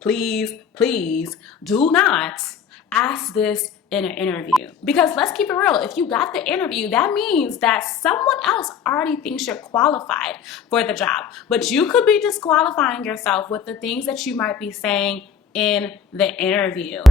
please do not ask this in an interview. Because let's keep it real, if you got the interview, that means that someone else already thinks you're qualified for the job. But you could be disqualifying yourself with the things that you might be saying in the interview.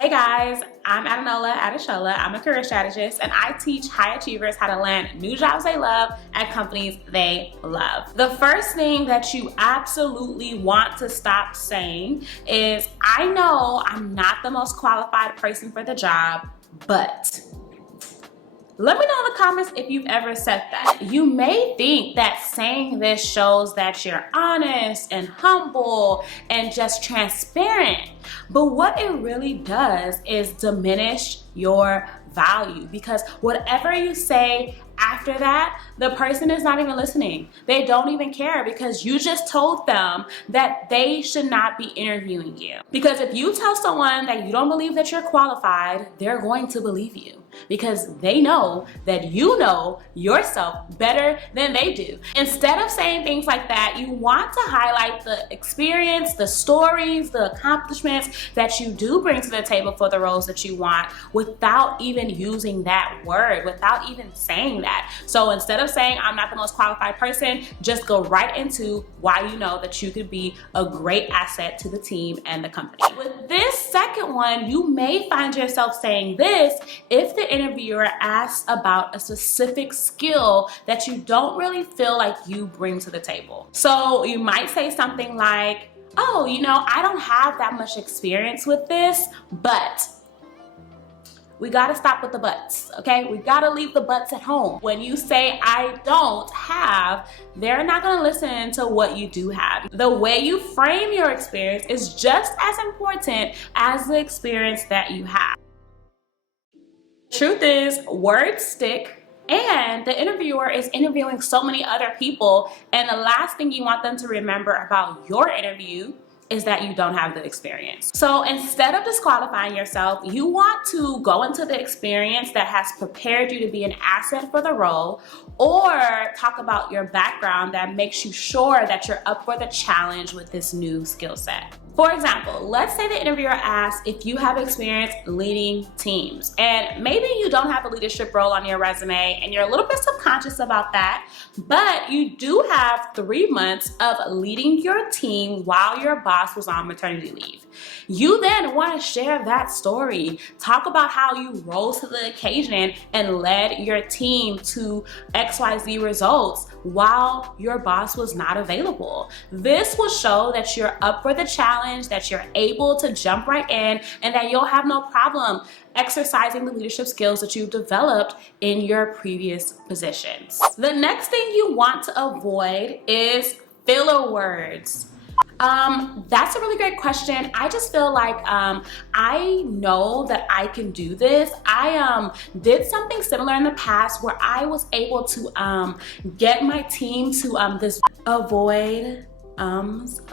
Hey guys, I'm Adeshola. I'm a career strategist, and I teach high achievers how to land new jobs they love at companies they love. The first thing that you absolutely want to stop saying is, I know I'm not the most qualified person for the job, but... Let me know in the comments if you've ever said that. You may think that saying this shows that you're honest and humble and just transparent, but what it really does is diminish your value, because whatever you say after that, the person is not even listening. They don't even care, because you just told them that they should not be interviewing you. Because if you tell someone that you don't believe that you're qualified, they're going to believe you, because they know that you know yourself better than they do. Instead of saying things like that, you want to highlight the experience, the stories, the accomplishments that you do bring to the table for the roles that you want, without even using that word, without even saying that. So instead of saying I'm not the most qualified person, just go right into why you know that you could be a great asset to the team and the company. With this second one, you may find yourself saying this if the interviewer asks about a specific skill that you don't really feel like you bring to the table. So you might say something like, oh, you know, I don't have that much experience with this, but... We gotta stop with the buts, okay? We gotta leave the buts at home. When you say, I don't have, they're not gonna listen to what you do have. The way you frame your experience is just as important as the experience that you have. Truth is, words stick, and the interviewer is interviewing so many other people, and the last thing you want them to remember about your interview is that you don't have the experience. So instead of disqualifying yourself, you want to go into the experience that has prepared you to be an asset for the role, or talk about your background that makes you sure that you're up for the challenge with this new skill set. For example, let's say the interviewer asks if you have experience leading teams, and maybe you don't have a leadership role on your resume and you're a little bit subconscious about that, but you do have 3 months of leading your team while your boss was on maternity leave. You then want to share that story. Talk about how you rose to the occasion and led your team to XYZ results while your boss was not available. This will show that you're up for the challenge, that you're able to jump right in, and that you'll have no problem exercising the leadership skills that you've developed in your previous positions. The next thing you want to avoid is filler words. That's a really great question. I just feel like I know that I can do this. I did something similar in the past where I was able to get my team to avoid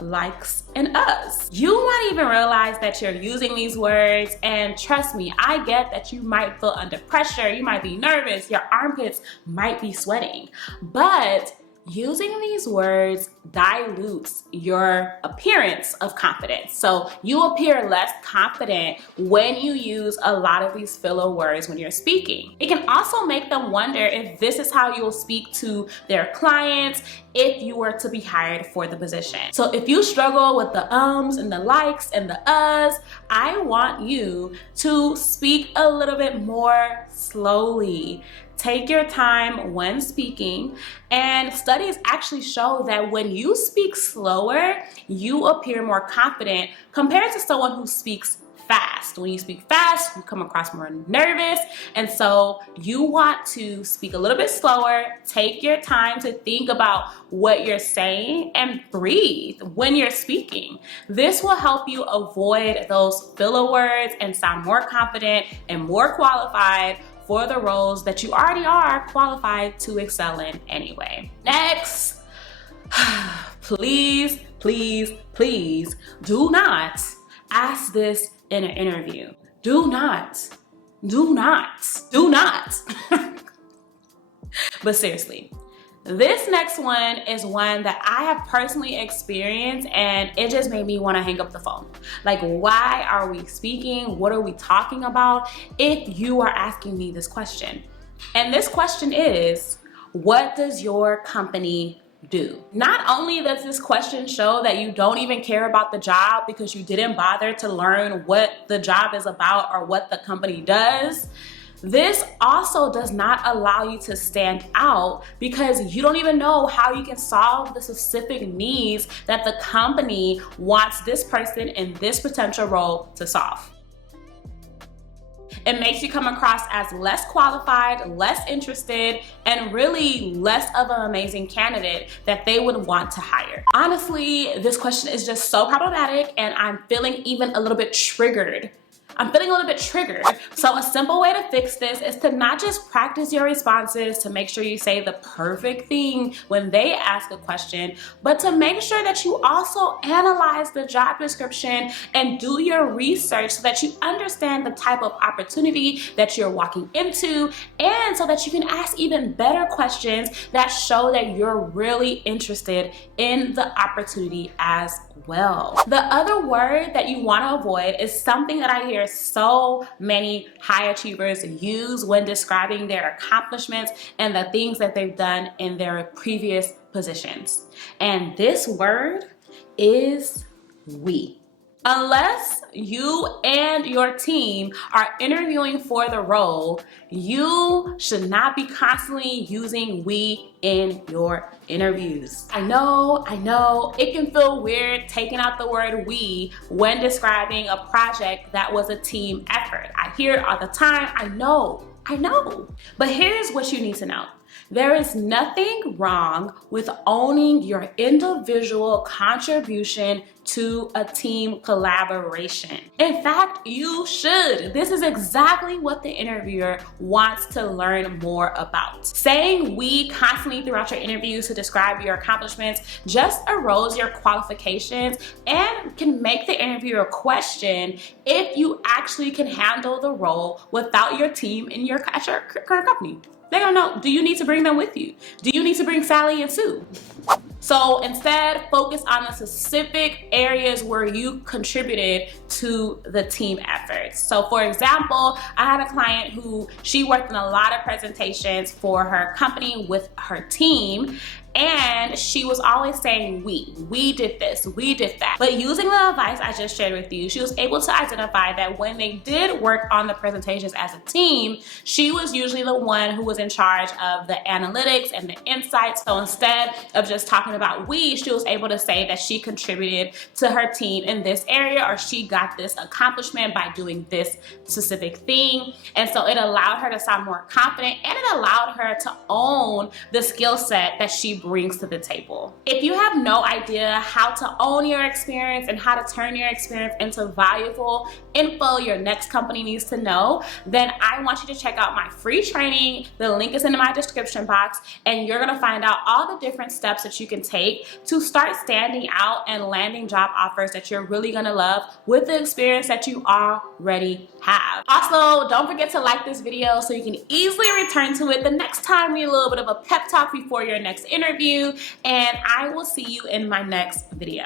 likes, and us. You won't even realize that you're using these words, and trust me, I get that you might feel under pressure, you might be nervous, your armpits might be sweating, but using these words dilutes your appearance of confidence. So you appear less confident when you use a lot of these filler words when you're speaking. It can also make them wonder if this is how you'll speak to their clients if you were to be hired for the position. So if you struggle with the ums and the likes and the uhs, I want you to speak a little bit more slowly. Take your time when speaking, and studies actually show that when you speak slower, you appear more confident compared to someone who speaks fast. When you speak fast, you come across more nervous, and so you want to speak a little bit slower. Take your time to think about what you're saying and breathe when you're speaking. This will help you avoid those filler words and sound more confident and more qualified for the roles that you already are qualified to excel in anyway. Next, please do not ask this in an interview. Do not. But seriously, This next one is one that I have personally experienced, and it just made me want to hang up the phone. Like, why are we speaking? What are we talking about if you are asking me this question? And this question is, what does your company do? Not only does this question show that you don't even care about the job because you didn't bother to learn what the job is about or what the company does, this also does not allow you to stand out because you don't even know how you can solve the specific needs that the company wants this person in this potential role to solve. It makes you come across as less qualified, less interested, and really less of an amazing candidate that they would want to hire. Honestly, this question is just so problematic, and I'm feeling even a little bit triggered. So a simple way to fix this is to not just practice your responses to make sure you say the perfect thing when they ask a question, but to make sure that you also analyze the job description and do your research so that you understand the type of opportunity that you're walking into, and so that you can ask even better questions that show that you're really interested in the opportunity as well. The other word that you want to avoid is something that I hear so many high achievers use when describing their accomplishments and the things that they've done in their previous positions. And this word is we. Unless you and your team are interviewing for the role, you should not be constantly using we in your interviews. I know, it can feel weird taking out the word we when describing a project that was a team effort. I hear it all the time, I know. But here's what you need to know. There is nothing wrong with owning your individual contribution to a team collaboration. In fact, you should. This is exactly what the interviewer wants to learn more about. Saying we constantly throughout your interviews to describe your accomplishments just erodes your qualifications and can make the interviewer question if you actually can handle the role without your team at your current company. They're gonna know, do you need to bring them with you? Do you need to bring Sally and Sue? So instead, focus on the specific areas where you contributed to the team efforts. So for example, I had a client who she worked in a lot of presentations for her company with her team, and she was always saying we did this, we did that. But using the advice I just shared with you, she was able to identify that when they did work on the presentations as a team, she was usually the one who was in charge of the analytics and the insights. So instead of just talking about we, she was able to say that she contributed to her team in this area, or she got this accomplishment by doing this specific thing. And so it allowed her to sound more confident, and it allowed her to own the skill set that she brings to the table. If you have no idea how to own your experience and how to turn your experience into valuable info your next company needs to know, then I want you to check out my free training. The link is in my description box, and you're gonna find out all the different steps that you can take to start standing out and landing job offers that you're really gonna love with the experience that you already have. Also, don't forget to like this video so you can easily return to it the next time you need a little bit of a pep talk before your next interview, and I will see you in my next video.